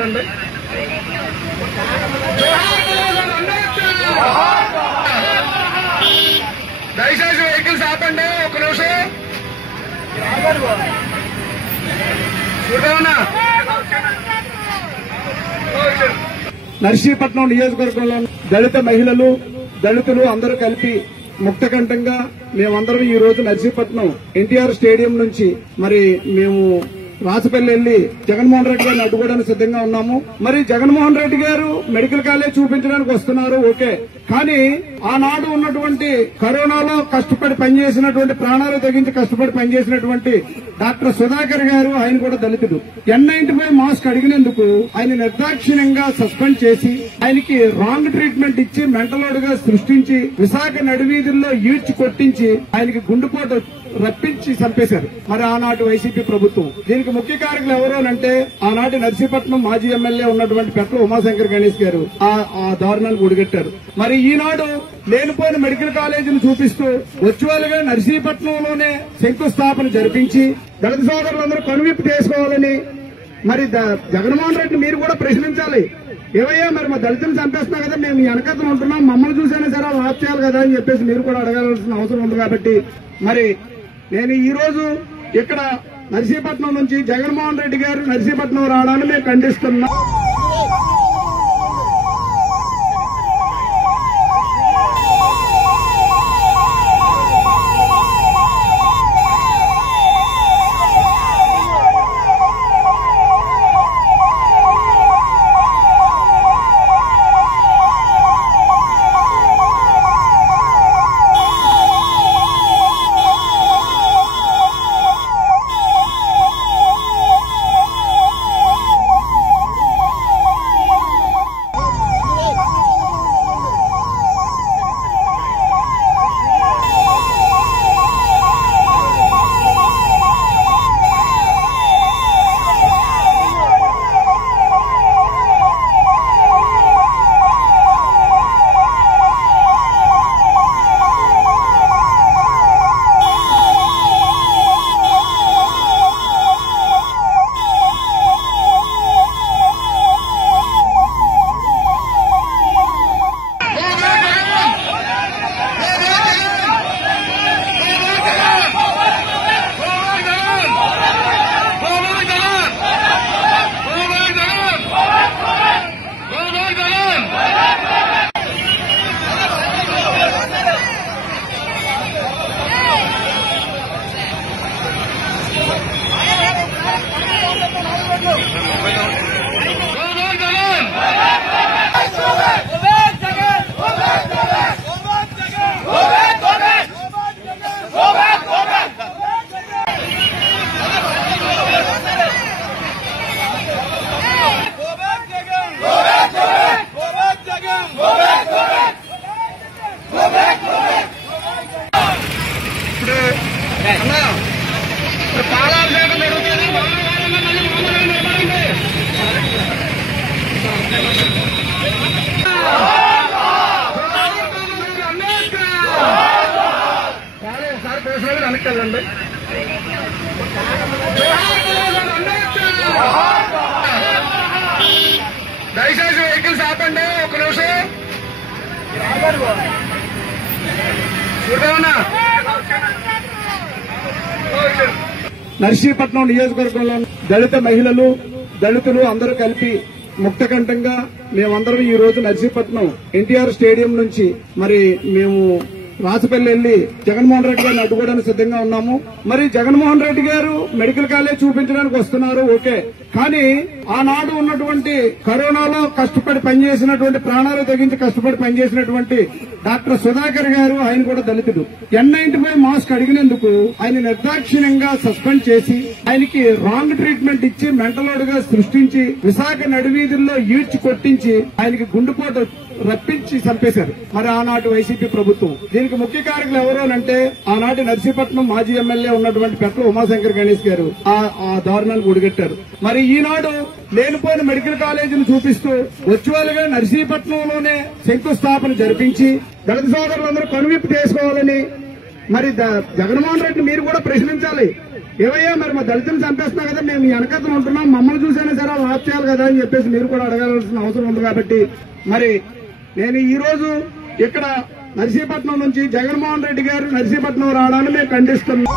వెనక్కి దయచేసి వెహికల్స్ ఆపండి. ఒక నిమిషం నర్సీపట్నం నియోజకవర్గంలో దళిత మహిళలు దళితులు అందరూ కలిపి ముక్తకంఠంగా మేమందరం ఈ రోజు నర్సీపట్నం ఎన్టీఆర్ స్టేడియం నుంచి మరి మేము రాజపల్లి వెళ్లి జగన్మోహన్ రెడ్డి గారిని అడ్డుకోవడానికి సిద్ధంగా ఉన్నాము. మరి జగన్మోహన్ రెడ్డి గారు మెడికల్ కాలేజ్ చూపించడానికి వస్తున్నారు, ఓకే. కానీ ఆనాడు ఉన్నటువంటి కరోనాలో కష్టపడి పనిచేసినటువంటి ప్రాణాలు తెగించి కష్టపడి పనిచేసినటువంటి డాక్టర్ సుధాకర్ గారు, ఆయన కూడా దళితుడు, N95 మాస్క్ అడిగినందుకు ఆయన నిర్దాక్షిణ్యంగా సస్పెండ్ చేసి ఆయనకి రాంగ్ ట్రీట్మెంట్ ఇచ్చి మెంటలోడ్ గా సృష్టించి విశాఖ నడివీధుల్లో ఈడ్చి కొట్టించి ఆయనకి గుండెపోటు రప్పించి చంపేశారు మరి ఆనాటి వైసీపీ ప్రభుత్వం. దీనికి ముఖ్య కారకులు ఎవరు అంటే ఆనాటి నర్సీపట్నం మాజీ ఎమ్మెల్యే ఉన్నటువంటి పెట్ల ఉమాశంకర్ గణేష్ గారు ఆ దారుణాన్ని ఒడిగట్టారు. మరి ఈనాడు లేనిపోయిన మెడికల్ కాలేజీని చూపిస్తూ వర్చువల్ గా నర్సీపట్నంలోనే శంకుస్థాపన జరిపించి దళిత సోదరులందరూ కనువిప్పు చేసుకోవాలని మరి జగన్మోహన్ రెడ్డి మీరు కూడా ప్రశ్నించాలి. ఏవయ్యా మరి మా దళితులు చంపేస్తున్నా కదా, మేము వెనకతలు ఉంటున్నాం, మమ్మల్ని చూసైనా సరే వాచ్ చేయాలి కదా అని చెప్పేసి మీరు కూడా అడగాల్సిన అవసరం ఉంది. కాబట్టి మరి నేను ఈ రోజు ఇక్కడ నర్సీపట్నం నుంచి జగన్మోహన్ రెడ్డి గారు నర్సీపట్నం రావడాన్ని మేము ఖండిస్తున్నాం. దయచేసి వెహికల్స్ ఆపండి. ఒక నిమిషం నర్సీపట్నం నియోజకవర్గంలో దళిత మహిళలు దళితులు అందరూ కలిపి ముక్తకంఠంగా మేమందరం ఈ రోజు నర్సీపట్నం ఎన్టీఆర్ స్టేడియం నుంచి మరి మేము రాజపల్లి వెళ్లి జగన్మోహన్ రెడ్డి గారిని అడ్డుకోవడానికి సిద్ధంగా ఉన్నాము. మరి జగన్మోహన్ రెడ్డి గారు మెడికల్ కాలేజ్ చూపించడానికి వస్తున్నారు, ఓకే. కానీ ఆనాడు ఉన్నటువంటి కరోనాలో కష్టపడి పనిచేసినటువంటి ప్రాణాలు తెగించి కష్టపడి పనిచేసినటువంటి డాక్టర్ సుధాకర్ గారు, ఆయన కూడా దళితుడు, N95 మాస్క్ అడిగినందుకు ఆయన నిర్దాక్షిణ్యంగా సస్పెండ్ చేసి ఆయనకి రాంగ్ ట్రీట్మెంట్ ఇచ్చి మెంటలోడ్ గా సృష్టించి విశాఖ నడివీధుల్లో ఈడ్చి కొట్టించి ఆయనకి గుండెపోటు రప్పించి చంపేశారు మరి ఆనాటి వైసీపీ ప్రభుత్వం. దీనికి ముఖ్య కారకులు ఎవరు అంటే ఆనాటి నర్సీపట్నం మాజీ ఎమ్మెల్యే ఉన్నటువంటి పెట్ల ఉమాశంకర్ గణేష్ గారు ఆ దారుణాన్ని ఒడిగట్టారు. మరి ఈనాడు లేనిపోయిన మెడికల్ కాలేజీని చూపిస్తూ వర్చువల్ గా నర్సీపట్నంలోనే శంకుస్థాపన జరిపించి దళిత సోదరులందరూ కనువిప్పు చేసుకోవాలని మరి జగన్మోహన్ రెడ్డి మీరు కూడా ప్రశ్నించాలి. ఏవయ్యా మరి మా దళితులు చంపేస్తున్నా కదా, మేము వెనకతను ఉంటున్నాం, మమ్మల్ని చూసైనా సరే వాళ్ళు ఆఫ్ చేయాలి కదా అని చెప్పేసి మీరు కూడా అడగాల్సిన అవసరం ఉంది. కాబట్టి మరి నేను ఈ రోజు ఇక్కడ నర్సీపట్నం నుంచి జగన్మోహన్ రెడ్డి గారు నర్సీపట్నం రావడాన్ని మేము ఖండిస్తున్నాం.